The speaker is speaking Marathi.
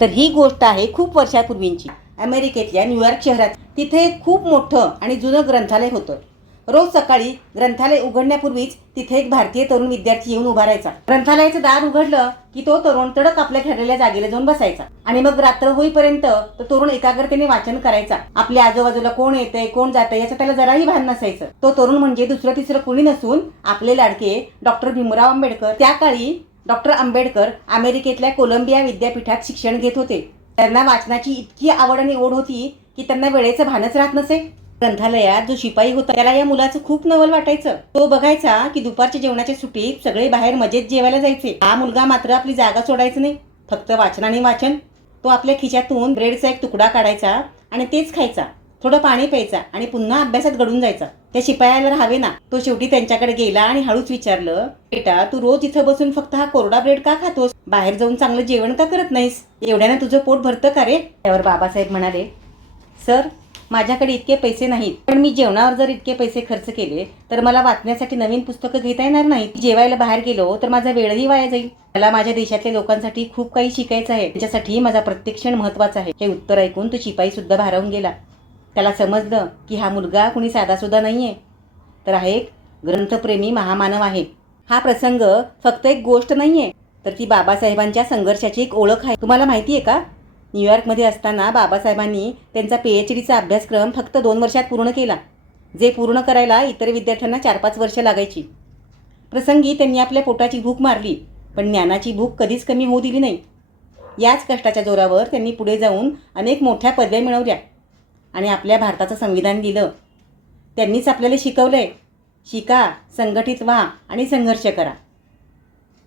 तर ही गोष्ट आहे खूप वर्षापूर्वींची. अमेरिकेतल्या न्यूयॉर्क शहरात तिथे एक खूप मोठं आणि जुनं ग्रंथालय होतं. रोज सकाळी ग्रंथालय उघडण्यापूर्वीच तिथे एक भारतीय तरुण विद्यार्थी येऊन उभा राहायचा. ग्रंथालयाचं दार उघडलं की तो तरुण तडक आपल्या ठरलेल्या जागेला जाऊन बसायचा आणि मग रात्र होईपर्यंत तो तरुण एकाग्रतेने वाचन करायचा. आपल्या आजूबाजूला कोण येतंय कोण जातंय याचं त्याला जराही भान नसायचं. तो तरुण म्हणजे दुसरं तिसरं कुणी नसून आपले लाडके डॉक्टर भीमराव आंबेडकर. त्या काळी डॉक्टर आंबेडकर अमेरिकेतल्या कोलंबिया विद्यापीठात शिक्षण घेत होते. त्यांना वाचनाची इतकी आवड आणि ओढ होती की त्यांना वेळेचं भानच राहत नसे. ग्रंथालयात जो शिपाई होता त्याला या मुलाचं खूप नवल वाटायचं. तो बघायचा की दुपारच्या जेवणाच्या सुट्टीत सगळे बाहेर मजेत जेवायला जायचे. हा मुलगा मात्र आपली जागा सोडायचं नाही, फक्त वाचन आणि वाचन. तो आपल्या खिशातून ब्रेडचा एक तुकडा काढायचा आणि तेच खायचा, थोडं पाणी प्यायचा आणि पुन्हा अभ्यासात गढून जायचा. त्या शिपायाला राहावे ना. तो शेवटी त्यांच्याकडे गेला आणि हळूच विचारलं, बेटा तू रोज इथं बसून फक्त हा कोरडा ब्रेड का खातोस? बाहेर जाऊन चांगलं जेवण का करत नाहीस? एवढ्यानं तुझं पोट भरतं का रे? त्यावर बाबासाहेब म्हणाले, सर माझ्याकडे इतके पैसे नाहीत, पण मी जेवणावर जर इतके पैसे खर्च केले तर मला वाचण्यासाठी नवीन पुस्तकं घेता येणार नाहीत. जेवायला बाहेर गेलो तर माझा वेळही वाया जाईल. मला माझ्या देशातल्या लोकांसाठी खूप काही शिकायचं आहे, त्याच्यासाठी माझा प्रत्येक क्षण महत्वाचा आहे. हे उत्तर ऐकून तो शिपाई सुद्धा भारावून गेला. त्याला समजलं की हा मुलगा कुणी साधासुद्धा नाहीये, तर हा एक ग्रंथप्रेमी महामानव आहे. हा प्रसंग फक्त एक गोष्ट नाहीये, तर ती बाबासाहेबांच्या संघर्षाची एक ओळख आहे. तुम्हाला माहिती आहे का, न्यूयॉर्कमध्ये असताना बाबासाहेबांनी त्यांचा PhDचा अभ्यासक्रम फक्त 2 वर्षात पूर्ण केला, जे पूर्ण करायला इतर विद्यार्थ्यांना 4-5 वर्ष लागायची. प्रसंगी त्यांनी आपल्या पोटाची भूक मारली, पण ज्ञानाची भूक कधीच कमी होऊ दिली नाही. याच कष्टाच्या जोरावर त्यांनी पुढे जाऊन अनेक मोठ्या पदव्या मिळवल्या आणि आपल्या भारताचं संविधान लिहिलं. त्यांनीच आपल्याला शिकवलंय, शिका, संघटित व्हा आणि संघर्ष करा.